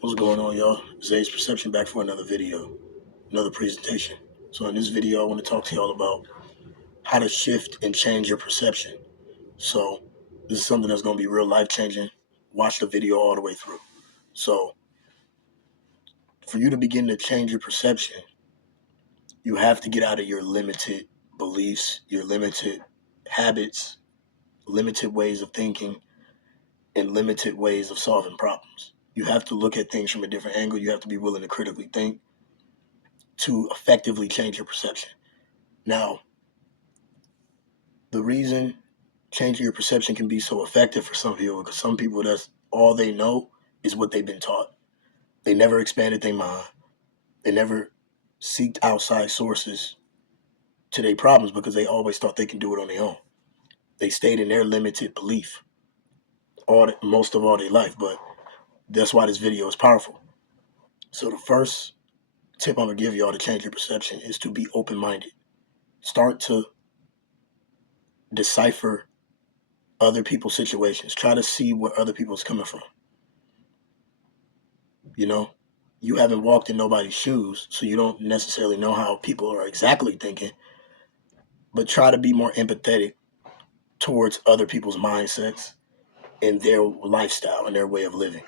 What's going on, y'all? Zay's Perception back for another video, another presentation. So in this video, I want to talk to y'all about how to shift and change your perception. So this is something that's going to be real life changing. Watch the video all the way through. So for you to begin to change your perception, you have to get out of your limited beliefs, your limited habits, limited ways of thinking, and limited ways of solving problems. You have to look at things from a different angle. You have to be willing to critically think to effectively change your perception. Now, the reason changing your perception can be so effective for some people, because some people, that's all they know is what they've been taught. They never expanded their mind. They never seeked outside sources to their problems because they always thought they can do it on their own. They stayed in their limited belief most of all their life, but that's why this video is powerful. So the first tip I'm going to give y'all to change your perception is to be open-minded. Start to decipher other people's situations. Try to see where other people's coming from. You know, you haven't walked in nobody's shoes, so you don't necessarily know how people are exactly thinking, but try to be more empathetic towards other people's mindsets and their lifestyle and their way of living.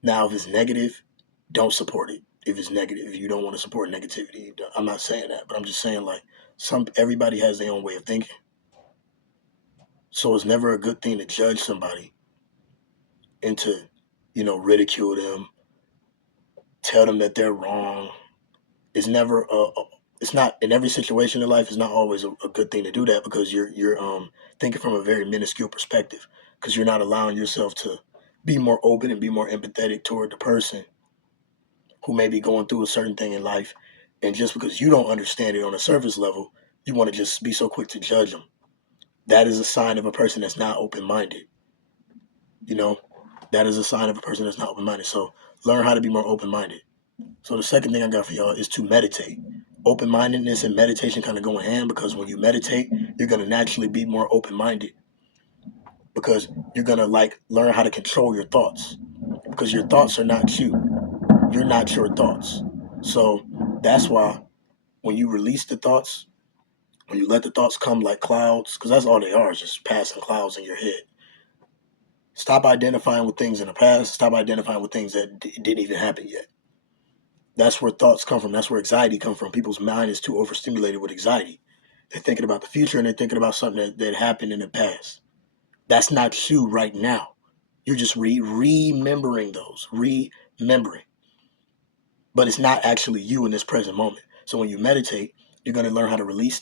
Now, if it's negative, don't support it. If it's negative, if you don't want to support negativity, I'm not saying that, but I'm just saying, like, everybody has their own way of thinking. So it's never a good thing to judge somebody and to, ridicule them, tell them that they're wrong. It's never it's not in every situation in life. It's not always a good thing to do that, because you're thinking from a very minuscule perspective, because you're not allowing yourself to be more open and be more empathetic toward the person who may be going through a certain thing in life. And just because you don't understand it on a surface level, you want to just be so quick to judge them. That is a sign of a person that's not open-minded. That is a sign of a person that's not open-minded. So learn how to be more open-minded. So the second thing I got for y'all is to meditate. Open-mindedness and meditation kind of go in hand, because when you meditate, you're going to naturally be more open-minded, because you're going to learn how to control your thoughts, because your thoughts are not you. You're not your thoughts. So that's why when you release the thoughts, when you let the thoughts come like clouds, because that's all they are, is just passing clouds in your head. Stop identifying with things in the past. Stop identifying with things that didn't even happen yet. That's where thoughts come from. That's where anxiety comes from. People's mind is too overstimulated with anxiety. They're thinking about the future and they're thinking about something that happened in the past. That's not you right now. You're just remembering those, remembering. But it's not actually you in this present moment. So when you meditate, you're going to learn how to release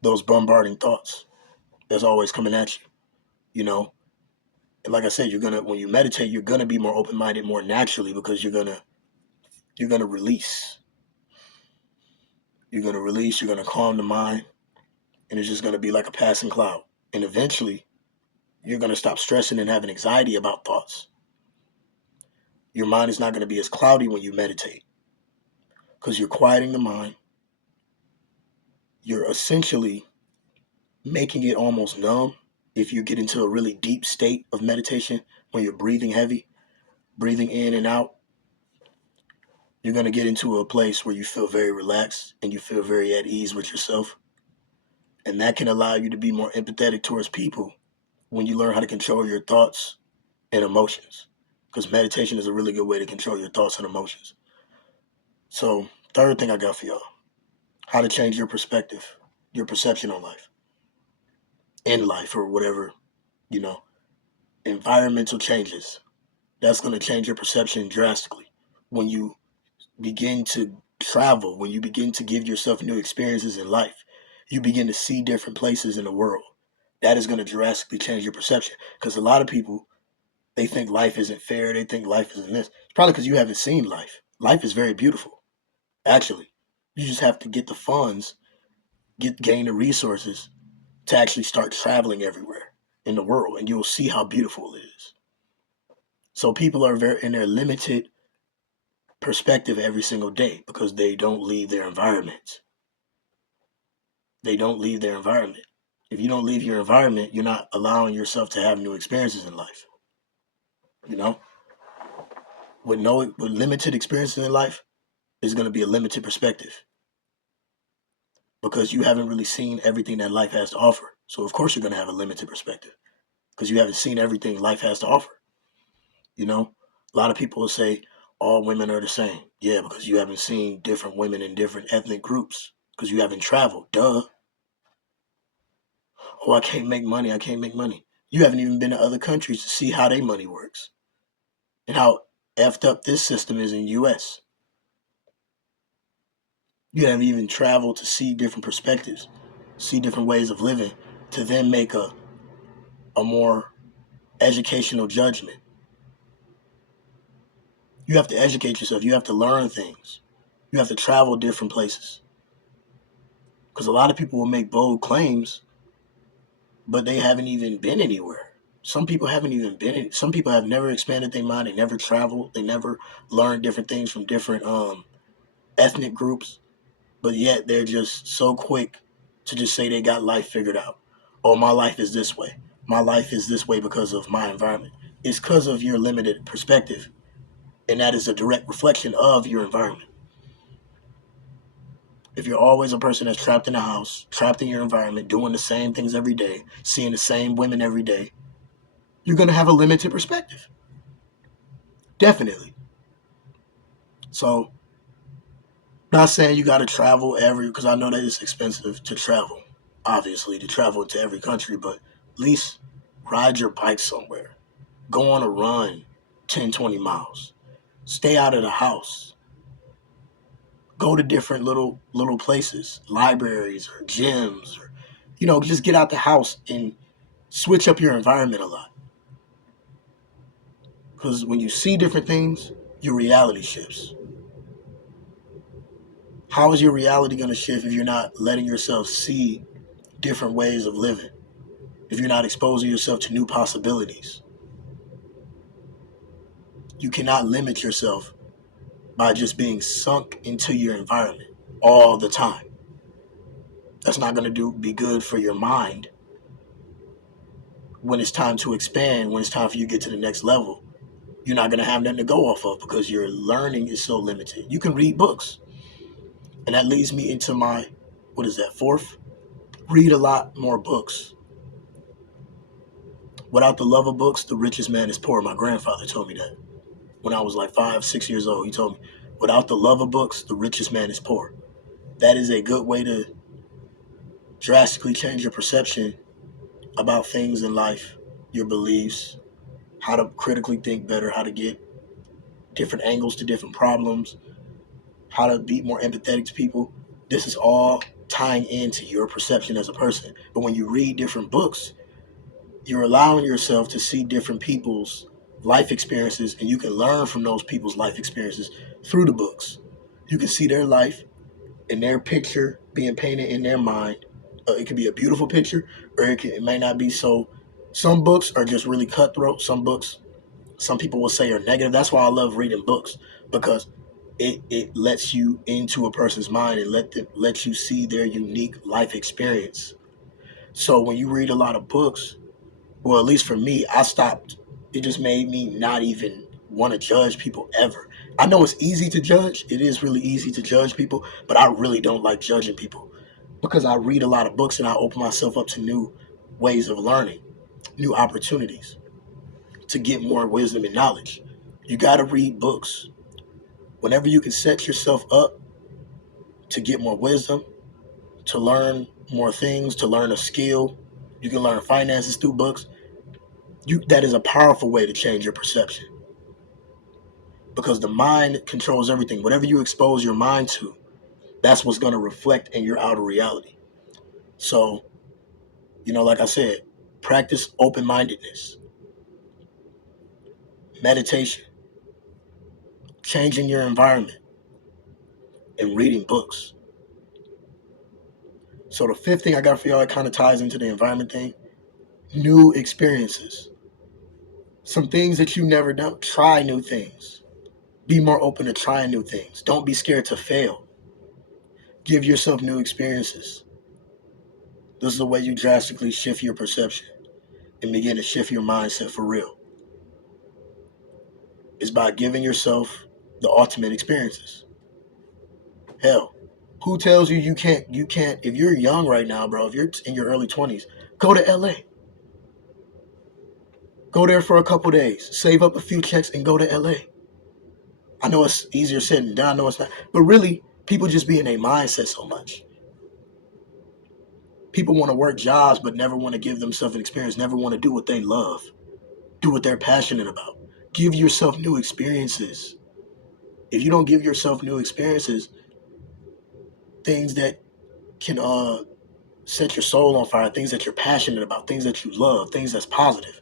those bombarding thoughts that's always coming at you. And like I said, when you meditate, you're gonna be more open-minded more naturally, because you're gonna release. You're gonna calm the mind, and it's just gonna be like a passing cloud. And eventually, you're gonna stop stressing and having anxiety about thoughts. Your mind is not gonna be as cloudy when you meditate, because you're quieting the mind. You're essentially making it almost numb. If you get into a really deep state of meditation, when you're breathing heavy, breathing in and out, you're going to get into a place where you feel very relaxed and you feel very at ease with yourself. And that can allow you to be more empathetic towards people when you learn how to control your thoughts and emotions. Because meditation is a really good way to control your thoughts and emotions. So, third thing I got for y'all: how to change your perspective, your perception on life, in life, or whatever, environmental changes. That's going to change your perception drastically. When you begin to travel, when you begin to give yourself new experiences in life, you begin to see different places in the world. That is going to drastically change your perception, because a lot of people, they think life isn't fair. They think life isn't this. It's probably because you haven't seen life. Life is very beautiful, actually. You just have to get the funds, gain the resources to actually start traveling everywhere in the world, and you'll see how beautiful it is. So people are very in their limited perspective every single day, because they don't leave their environment. They don't leave their environment. If you don't leave your environment, you're not allowing yourself to have new experiences in life. You know? with limited experiences in life is going to be a limited perspective because you haven't really seen everything that life has to offer. So of course you're going to have a limited perspective because you haven't seen everything life has to offer. You know, a lot of people will say all women are the same. Yeah, because you haven't seen different women in different ethnic groups because you haven't traveled. Duh. Oh, I can't make money. I can't make money. You haven't even been to other countries to see how their money works and how effed up this system is in the U.S. You haven't even traveled to see different perspectives, see different ways of living, to then make a more educational judgment. You have to educate yourself. You have to learn things. You have to travel different places. Because a lot of people will make bold claims, but they haven't even been anywhere. Some people haven't even been. Some people have never expanded their mind. They never traveled. They never learned different things from different ethnic groups. But yet they're just so quick to just say they got life figured out. Oh, my life is this way. My life is this way because of my environment. It's because of your limited perspective, and that is a direct reflection of your environment. If you're always a person that's trapped in a house, trapped in your environment, doing the same things every day, seeing the same women every day, you're going to have a limited perspective. Definitely. So, not saying you got to travel because I know that it's expensive to travel, obviously, to travel to every country, but at least ride your bike somewhere. Go on a run 10, 20 miles. Stay out of the house. Go to different little places, libraries or gyms, or just get out the house and switch up your environment a lot. Because when you see different things, your reality shifts. How is your reality going to shift if you're not letting yourself see different ways of living? If you're not exposing yourself to new possibilities? You cannot limit yourself by just being sunk into your environment all the time. That's not going to be good for your mind when it's time to expand, when it's time for you to get to the next level. You're not going to have nothing to go off of because your learning is so limited. You can read books. And that leads me into my, what is that, fourth? Read a lot more books. Without the love of books, the richest man is poor. My grandfather told me that when I was like 5, 6 years old. He told me, without the love of books, the richest man is poor. That is a good way to drastically change your perception about things in life, your beliefs, how to critically think better, how to get different angles to different problems, how to be more empathetic to people. This is all tying into your perception as a person. But when you read different books, you're allowing yourself to see different people's life experiences, and you can learn from those people's life experiences through the books. You can see their life and their picture being painted in their mind. It could be a beautiful picture, or it may not be so. Some books are just really cutthroat. Some books, some people will say, are negative. That's why I love reading books, because it lets you into a person's mind and lets you see their unique life experience. So when you read a lot of books, well, at least for me, I stopped. It just made me not even want to judge people ever. I know it's easy to judge. It is really easy to judge people, but I really don't like judging people because I read a lot of books and I open myself up to new ways of learning, new opportunities to get more wisdom and knowledge. You got to read books. Whenever you can set yourself up to get more wisdom, to learn more things, to learn a skill, you can learn finances through books. That is a powerful way to change your perception, because the mind controls everything. Whatever you expose your mind to, that's what's going to reflect in your outer reality. So, like I said, practice open-mindedness, meditation, changing your environment, and reading books. So the fifth thing I got for y'all, it kind of ties into the environment thing. New experiences. Some things that you never done. Try new things. Be more open to trying new things. Don't be scared to fail. Give yourself new experiences. This is the way you drastically shift your perception and begin to shift your mindset for real. is by giving yourself the ultimate experiences. Hell, who tells you you can't, if you're young right now, bro, if you're in your early 20s, go to LA. Go there for a couple days, save up a few checks and go to LA. I know it's easier said than done, I know it's not, but really, people just be in their mindset so much. People want to work jobs but never want to give themselves an experience, never want to do what they love, do what they're passionate about. Give yourself new experiences. If you don't give yourself new experiences, things that can set your soul on fire, things that you're passionate about, things that you love, things that's positive.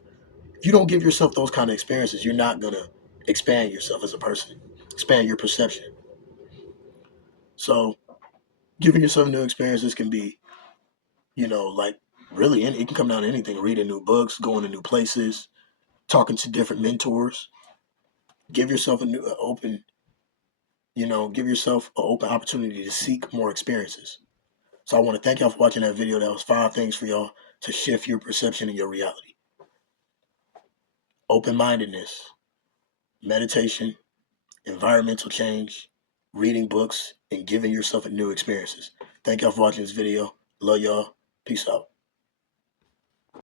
If you don't give yourself those kind of experiences, you're not gonna expand yourself as a person, expand your perception. So giving yourself new experiences can be, like really, it can come down to anything: reading new books, going to new places, talking to different mentors. Give yourself a new open, give yourself an open opportunity to seek more experiences. So I want to thank y'all for watching that video. That was 5 things for y'all to shift your perception and your reality. Open-mindedness, meditation, environmental change, reading books, and giving yourself new experiences. Thank y'all for watching this video. Love y'all. Peace out.